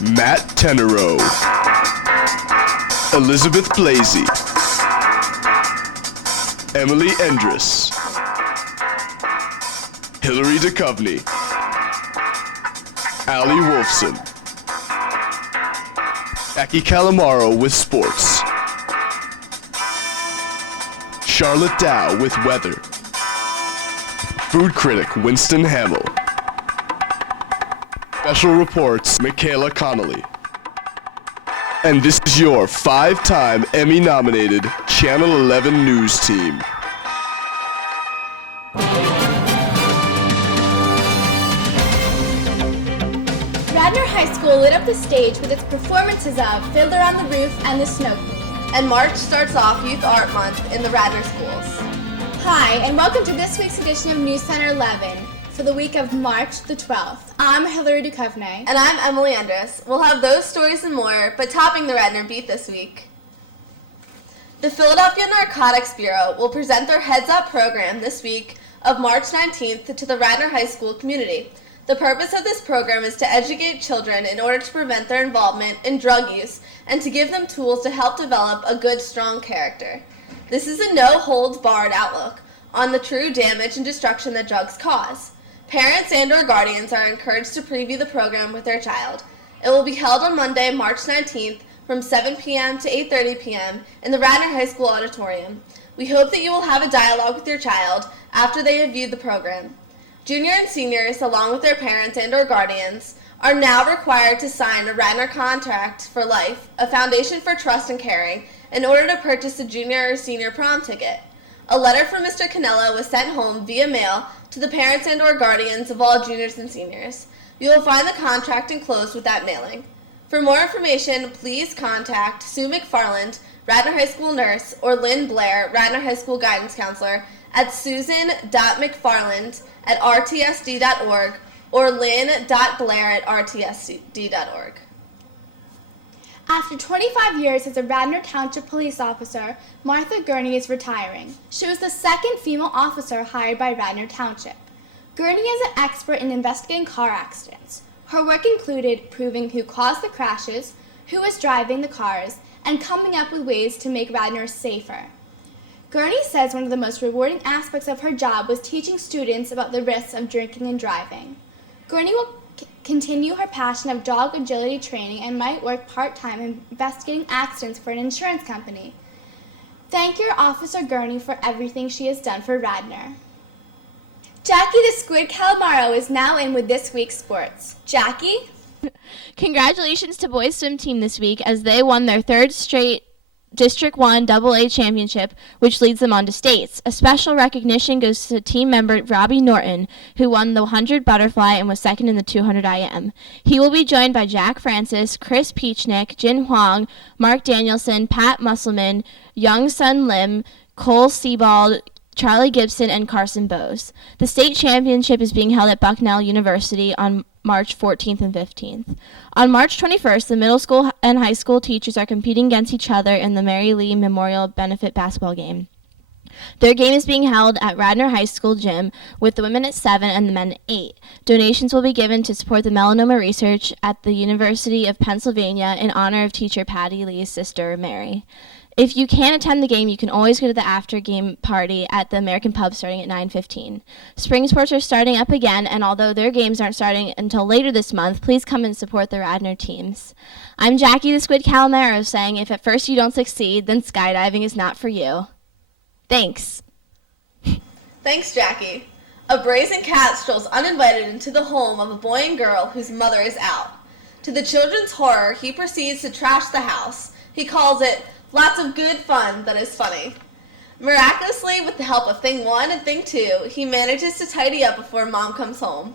Matt Tenero, Elizabeth Blasey, Emily Endress, Hillary Duchovny, Allie Wolfson, Aki Calamaro with sports, Charlotte Dow with weather, food critic Winston Hamill, special reports Michaela Connolly, and this is your 5-time Emmy-nominated Channel 11 News team. Radnor High School lit up the stage with its performances of Fiddler on the Roof and the Snow Queen. And March starts off Youth Art Month in the Radnor schools. Hi, and welcome to this week's edition of News Center 11 for the week of March the 12th. I'm Hillary Duchovny. And I'm Emily Endress. We'll have those stories and more, but topping the Radnor Beat this week. The Philadelphia Narcotics Bureau will present their Heads Up program this week of March 19th to the Radnor High School community. The purpose of this program is to educate children in order to prevent their involvement in drug use and to give them tools to help develop a good, strong character. This is a no-holds-barred outlook on the true damage and destruction that drugs cause. Parents and/or guardians are encouraged to preview the program with their child. It will be held on Monday, March 19th from 7 p.m. to 8:30 p.m. in the Radnor High School auditorium. We hope that you will have a dialogue with your child after they have viewed the program. Junior and seniors, along with their parents and/or guardians, are now required to sign a Radnor Contract for Life, a foundation for trust and caring, in order to purchase a junior or senior prom ticket. A letter from Mr. Cannella was sent home via mail to the parents and/or guardians of all juniors and seniors. You will find the contract enclosed with that mailing. For more information, please contact Sue McFarland, Radnor High School nurse, or Lynn Blair, Radnor High School guidance counselor, at susan.mcfarland@rtsd.org or lynn.blair@rtsd.org. After 25 years as a Radnor Township police officer, Martha Gurney is retiring. She was the second female officer hired by Radnor Township. Gurney is an expert in investigating car accidents. Her work included proving who caused the crashes, who was driving the cars, and coming up with ways to make Radnor safer. Gurney says one of the most rewarding aspects of her job was teaching students about the risks of drinking and driving. Gurney will continue her passion of dog agility training and might work part-time investigating accidents for an insurance company. Thank your Officer Gurney for everything she has done for Radnor. Jackie the Squid Calamaro is now in with this week's sports. Jackie? Congratulations to boys swim team this week as they won their third straight District 1 AA championship, which leads them on to states. A special recognition goes to team member Robbie Norton, who won the 100 butterfly and was second in the 200 IM. He will be joined by Jack Francis, Chris Peachnick, Jin Huang, Mark Danielson, Pat Musselman, Young Sun Lim, Cole Sebald, Charlie Gibson, and Carson Bowes. The state championship is being held at Bucknell University on March 14th and 15th. On March 21st, the middle school and high school teachers are competing against each other in the Mary Lee Memorial Benefit Basketball game. Their game is being held at Radnor High School gym with the women at 7 and the men at 8. Donations will be given to support the melanoma research at the University of Pennsylvania in honor of teacher Patty Lee's sister, Mary. If you can't attend the game, you can always go to the after-game party at the American Pub starting at 9:15. Spring sports are starting up again, and although their games aren't starting until later this month, please come and support the Radnor teams. I'm Jackie the Squid Calamaro saying if at first you don't succeed, then skydiving is not for you. Thanks. Thanks, Jackie. A brazen cat strolls uninvited into the home of a boy and girl whose mother is out. To the children's horror, he proceeds to trash the house. He calls it lots of good fun that is funny. Miraculously, with the help of Thing 1 and Thing 2, he manages to tidy up before Mom comes home.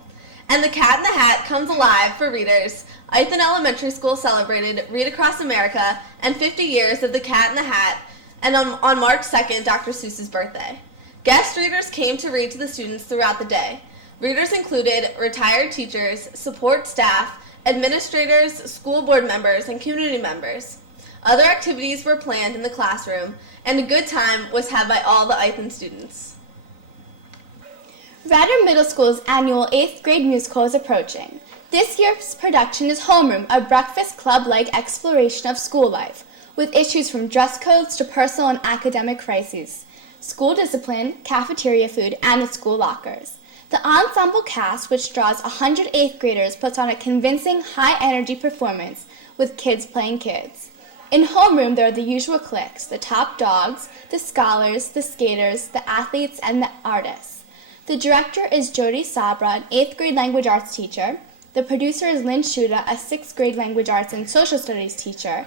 And the Cat in the Hat comes alive for readers. Ithan Elementary School celebrated Read Across America and 50 years of the Cat in the Hat, and on March 2nd, Dr. Seuss's birthday. Guest readers came to read to the students throughout the day. Readers included retired teachers, support staff, administrators, school board members, and community members. Other activities were planned in the classroom, and a good time was had by all the Ithan students. Radnor Middle School's annual 8th grade musical is approaching. This year's production is Homeroom, a breakfast club-like exploration of school life, with issues from dress codes to personal and academic crises, school discipline, cafeteria food, and the school lockers. The ensemble cast, which draws 100 8th graders, puts on a convincing, high-energy performance with kids playing kids. In Homeroom, there are the usual cliques: the top dogs, the scholars, the skaters, the athletes, and the artists. The director is Jody Sabra, an 8th grade language arts teacher. The producer is Lynn Shuda, a 6th grade language arts and social studies teacher.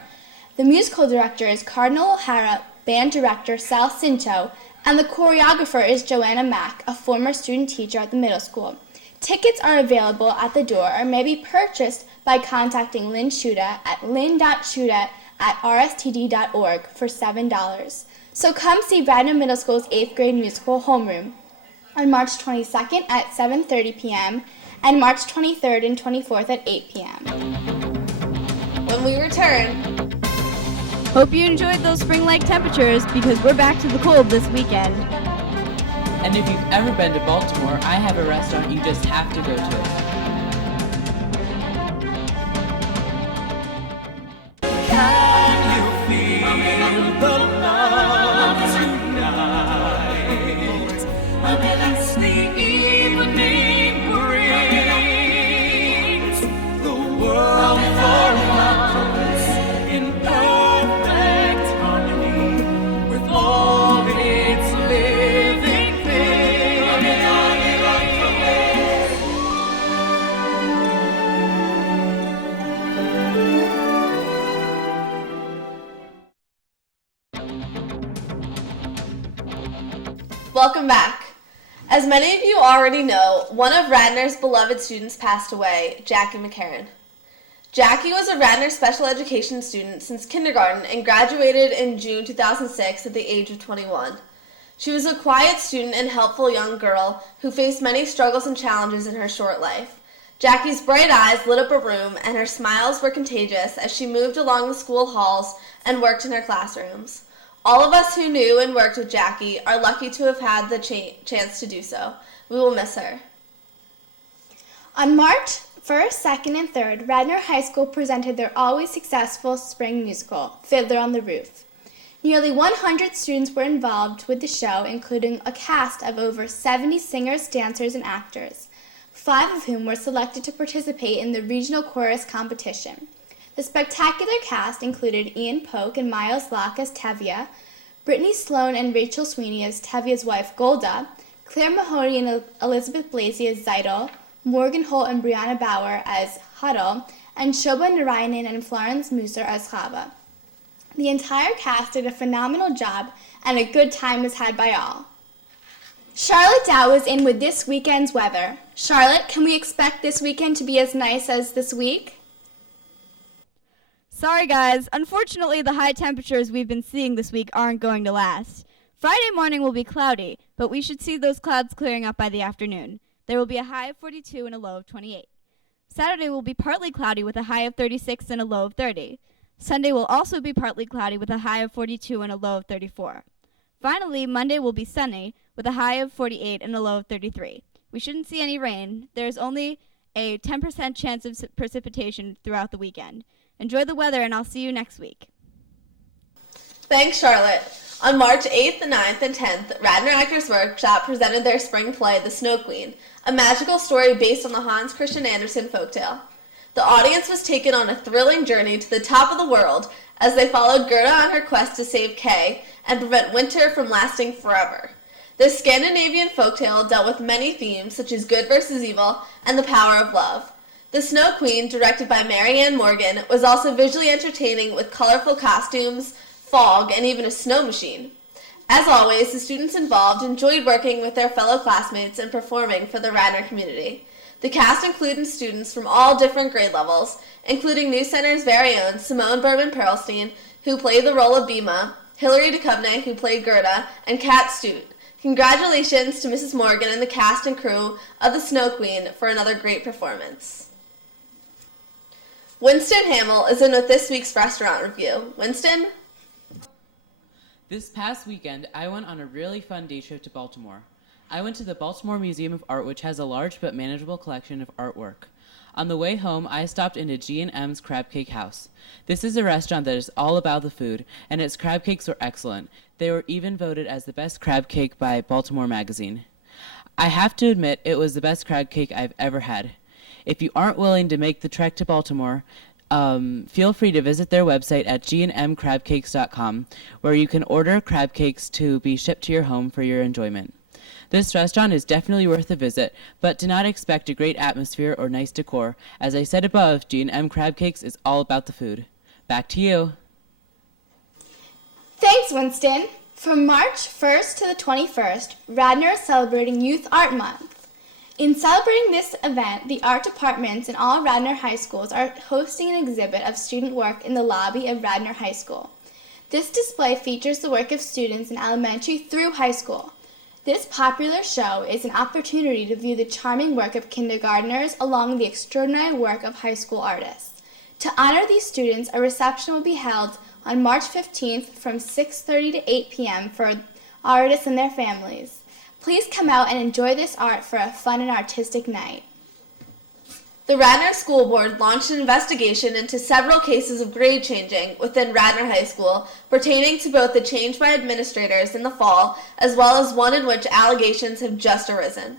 The musical director is Cardinal O'Hara, band director Sal Cinto, and the choreographer is Joanna Mack, a former student teacher at the middle school. Tickets are available at the door or may be purchased by contacting Lynn Shuda at lynn.shuda@rstd.org for $7. So come see Radnor Middle School's 8th grade musical Homeroom on March 22nd at 7:30 p.m. and March 23rd and 24th at 8 p.m. When we return, Hope you enjoyed those spring-like temperatures because we're back to the cold this weekend. And if you've ever been to Baltimore, I have a restaurant you just have to go to. Can you feel the love tonight? As the evening brings the world for us in perfect harmony with all its living things. welcome back. As many of you already know, one of Radnor's beloved students passed away, Jackie McCarran. Jackie was a Radnor special education student since kindergarten and graduated in June 2006 at the age of 21. She was a quiet student and helpful young girl who faced many struggles and challenges in her short life. Jackie's bright eyes lit up a room, and her smiles were contagious as she moved along the school halls and worked in her classrooms. All of us who knew and worked with Jackie are lucky to have had the chance to do so. We will miss her. On March 1st, 2nd, and 3rd, Radnor High School presented their always successful spring musical, Fiddler on the Roof. Nearly 100 students were involved with the show, including a cast of over 70 singers, dancers, and actors, 5 of whom were selected to participate in the regional chorus competition. The spectacular cast included Ian Polk and Miles Locke as Tevye, Brittany Sloan and Rachel Sweeney as Tevye's wife Golda, Claire Mahoney and Elizabeth Blasey as Zeidel, Morgan Holt and Brianna Bauer as Huddle, and Shobha Narayanan and Florence Musser as Chava. The entire cast did a phenomenal job, and a good time was had by all. Charlotte Dow is in with this weekend's weather. Charlotte, can we expect this weekend to be as nice as this week? Sorry guys, unfortunately the high temperatures we've been seeing this week aren't going to last. Friday morning will be cloudy, but we should see those clouds clearing up by the afternoon. There will be a high of 42 and a low of 28. Saturday will be partly cloudy with a high of 36 and a low of 30. Sunday will also be partly cloudy with a high of 42 and a low of 34. Finally, Monday will be sunny with a high of 48 and a low of 33. We shouldn't see any rain. There's only a 10% chance of precipitation throughout the weekend. Enjoy the weather, and I'll see you next week. Thanks, Charlotte. On March 8th, 9th, and 10th, Radnor Actors Workshop presented their spring play, The Snow Queen, a magical story based on the Hans Christian Andersen folktale. The audience was taken on a thrilling journey to the top of the world as they followed Gerda on her quest to save Kay and prevent winter from lasting forever. This Scandinavian folktale dealt with many themes such as good versus evil and the power of love. The Snow Queen, directed by Marianne Morgan, was also visually entertaining with colorful costumes, fog, and even a snow machine. As always, the students involved enjoyed working with their fellow classmates and performing for the Radnor community. The cast included students from all different grade levels, including NEWSCENTER's very own Simone Berman-Perlstein, who played the role of Bima, Hilary Duchovny, who played Gerda, and Kat Stute. Congratulations to Mrs. Morgan and the cast and crew of The Snow Queen for another great performance. Winston Hamill is in with this week's restaurant review. Winston? This past weekend, I went on a really fun day trip to Baltimore. I went to the Baltimore Museum of Art, which has a large but manageable collection of artwork. On the way home, I stopped into G&M's Crab Cake House. This is a restaurant that is all about the food, and its crab cakes were excellent. They were even voted as the best crab cake by Baltimore Magazine. I have to admit, it was the best crab cake I've ever had. If you aren't willing to make the trek to Baltimore, feel free to visit their website at gnmcrabcakes.com, where you can order crab cakes to be shipped to your home for your enjoyment. This restaurant is definitely worth a visit, but do not expect a great atmosphere or nice decor. As I said above, G&M Crab Cakes is all about the food. Back to you. Thanks, Winston. From March 1st to the 21st, Radnor is celebrating Youth Art Month. In celebrating this event, the art departments in all Radnor high schools are hosting an exhibit of student work in the lobby of Radnor High School. This display features the work of students in elementary through high school. This popular show is an opportunity to view the charming work of kindergartners along with the extraordinary work of high school artists. To honor these students, a reception will be held on March 15th from 6:30 to 8 p.m. for artists and their families. Please come out and enjoy this art for a fun and artistic night. The Radnor School Board launched an investigation into several cases of grade changing within Radnor High School pertaining to both the change by administrators in the fall as well as one in which allegations have just arisen.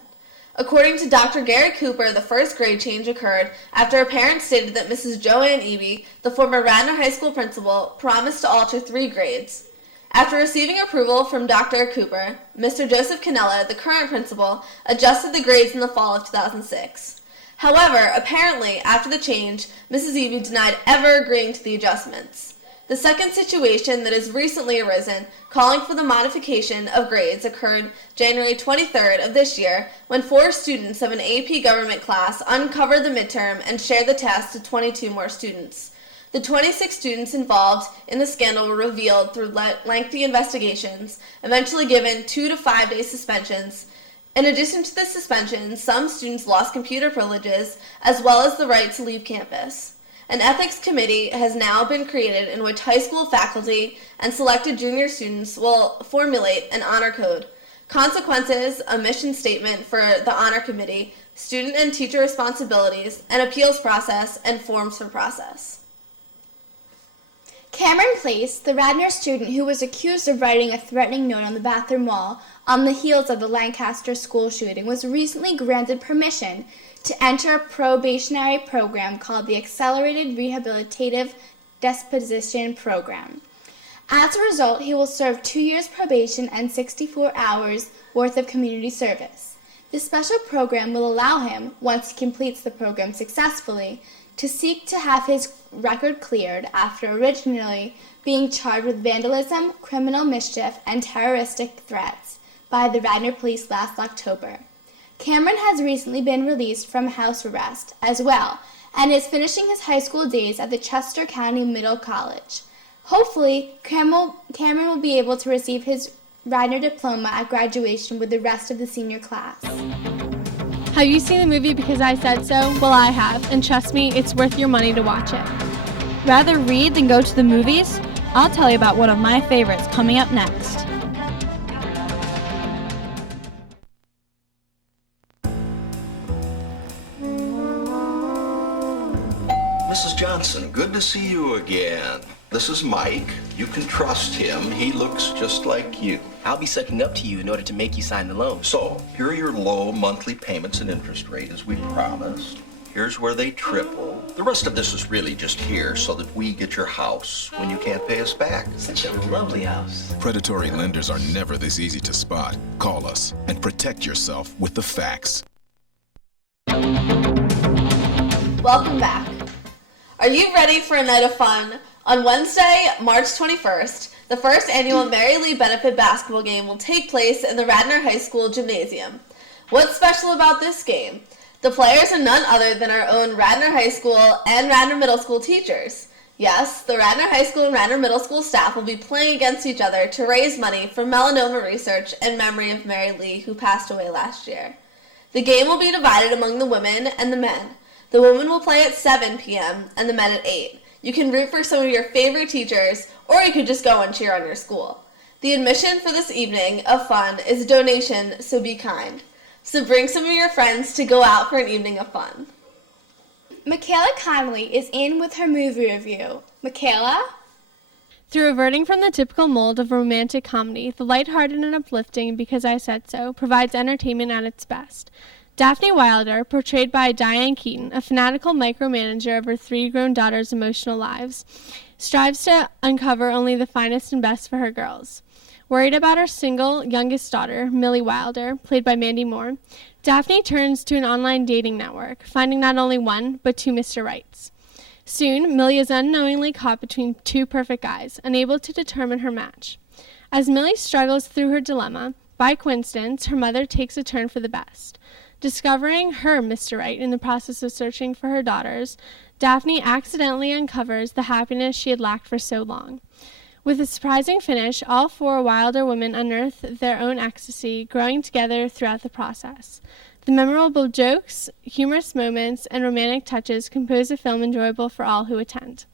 According to Dr. Gary Cooper, the first grade change occurred after a parent stated that Mrs. Joanne Eby, the former Radnor High School principal, promised to alter 3 grades. After receiving approval from Dr. Cooper, Mr. Joseph Cannella, the current principal, adjusted the grades in the fall of 2006. However, apparently, after the change, Mrs. Eby denied ever agreeing to the adjustments. The second situation that has recently arisen, calling for the modification of grades, occurred January 23rd of this year when 4 students of an AP government class uncovered the midterm and shared the test to 22 more students. The 26 students involved in the scandal were revealed through lengthy investigations, eventually given 2 to 5 day suspensions. In addition to the suspensions, some students lost computer privileges as well as the right to leave campus. An ethics committee has now been created in which high school faculty and selected junior students will formulate an honor code. Consequences, a mission statement for the honor committee, student and teacher responsibilities, an appeals process, and forms for process. Cameron Place, the Radnor student who was accused of writing a threatening note on the bathroom wall on the heels of the Lancaster school shooting, was recently granted permission to enter a probationary program called the Accelerated Rehabilitative Disposition Program. As a result, he will serve 2 years probation and 64 hours worth of community service. This special program will allow him, once he completes the program successfully, to seek to have his record cleared after originally being charged with vandalism, criminal mischief, and terroristic threats by the Radnor Police last October. Cameron has recently been released from house arrest as well and is finishing his high school days at the Chester County Middle College. Hopefully, Cameron will be able to receive his Radnor diploma at graduation with the rest of the senior class. Have you seen the movie Because I Said So? Well, I have, and trust me, it's worth your money to watch it. Rather read than go to the movies? I'll tell you about one of my favorites coming up next. Mrs. Johnson, good to see you again. This is Mike. You can trust him. He looks just like you. I'll be sucking up to you in order to make you sign the loan. So, here are your low monthly payments and interest rate as we promised. Here's where they triple. The rest of this is really just here so that we get your house when you can't pay us back. Such a lovely house. Predatory lenders are never this easy to spot. Call us and protect yourself with the facts. Welcome back. Are you ready for a night of fun? On Wednesday, March 21st, the first annual Mary Lee Benefit basketball game will take place in the Radnor High School Gymnasium. What's special about this game? The players are none other than our own Radnor High School and Radnor Middle School teachers. Yes, the Radnor High School and Radnor Middle School staff will be playing against each other to raise money for melanoma research in memory of Mary Lee, who passed away last year. The game will be divided among the women and the men. The women will play at 7 p.m. and the men at 8. You can root for some of your favorite teachers, or you could just go and cheer on your school. The admission for this evening of fun is a donation, so be kind. So bring some of your friends to go out for an evening of fun. Michaela Connolly is in with her movie review. Michaela? Through reverting from the typical mold of romantic comedy, the lighthearted and uplifting Because I Said So provides entertainment at its best. Daphne Wilder, portrayed by Diane Keaton, a fanatical micromanager of her 3 grown daughters' emotional lives, strives to uncover only the finest and best for her girls. Worried about her single youngest daughter, Millie Wilder, played by Mandy Moore, Daphne turns to an online dating network, finding not only one, but 2 Mr. Rights. Soon, Millie is unknowingly caught between 2 perfect guys, unable to determine her match. As Millie struggles through her dilemma, by coincidence, her mother takes a turn for the best. Discovering her Mr. Right in the process of searching for her daughters, Daphne accidentally uncovers the happiness she had lacked for so long. With a surprising finish, all 4 Wilder women unearth their own ecstasy, growing together throughout the process. The memorable jokes, humorous moments, and romantic touches compose a film enjoyable for all who attend.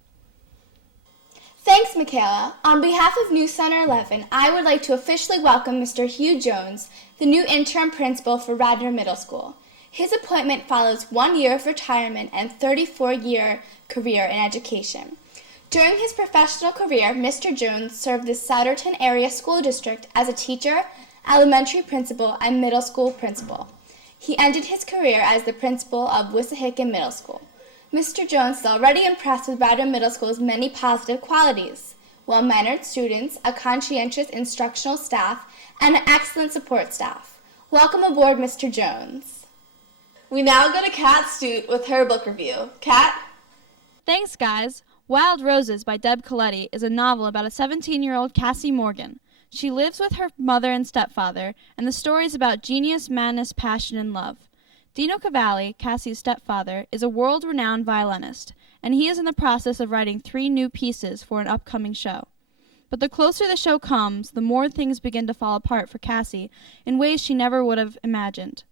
Thanks, Michaela. On behalf of NEWSCENTER 11, I would like to officially welcome Mr. Hugh Jones, the new interim principal for Radnor Middle School. His appointment follows 1 year of retirement and 34-year career in education. During his professional career, Mr. Jones served the Souderton Area School District as a teacher, elementary principal, and middle school principal. He ended his career as the principal of Wissahickon Middle School. Mr. Jones is already impressed with Radnor Middle School's many positive qualities: well-mannered students, a conscientious instructional staff, and an excellent support staff. Welcome aboard, Mr. Jones. We now go to Kat Stute with her book review. Kat? Thanks, guys. Wild Roses by Deb Coletti is a novel about a 17-year-old Cassie Morgan. She lives with her mother and stepfather, and the story is about genius, madness, passion, and love. Dino Cavalli, Cassie's stepfather, is a world-renowned violinist, and he is in the process of writing 3 new pieces for an upcoming show. But the closer the show comes, the more things begin to fall apart for Cassie in ways she never would have imagined.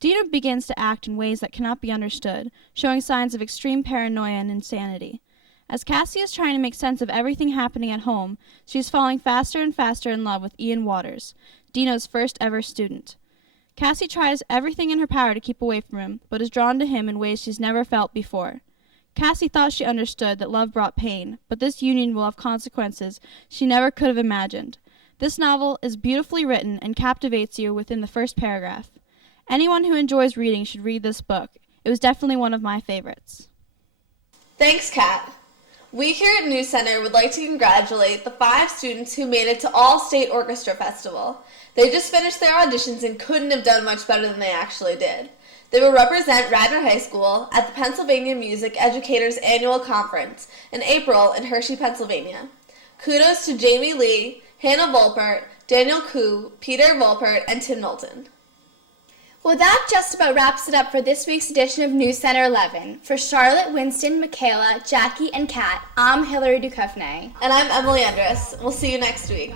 Dino begins to act in ways that cannot be understood, showing signs of extreme paranoia and insanity. As Cassie is trying to make sense of everything happening at home, she is falling faster and faster in love with Ian Waters, Dino's first ever student. Cassie tries everything in her power to keep away from him, but is drawn to him in ways she's never felt before. Cassie thought she understood that love brought pain, but this union will have consequences she never could have imagined. This novel is beautifully written and captivates you within the first paragraph. Anyone who enjoys reading should read this book. It was definitely one of my favorites. Thanks, Kat. We here at NEWSCENTER would like to congratulate the 5 students who made it to All-State Orchestra Festival. They just finished their auditions and couldn't have done much better than they actually did. They will represent Radnor High School at the Pennsylvania Music Educators Annual Conference in April in Hershey, Pennsylvania. Kudos to Jamie Lee, Hannah Volpert, Daniel Koo, Peter Volpert, and Tim Knowlton. Well, that just about wraps it up for this week's edition of NEWSCENTER 11. For Charlotte, Winston, Michaela, Jackie, and Kat, I'm Hillary Duchovny. And I'm Emily Andrus. We'll see you next week.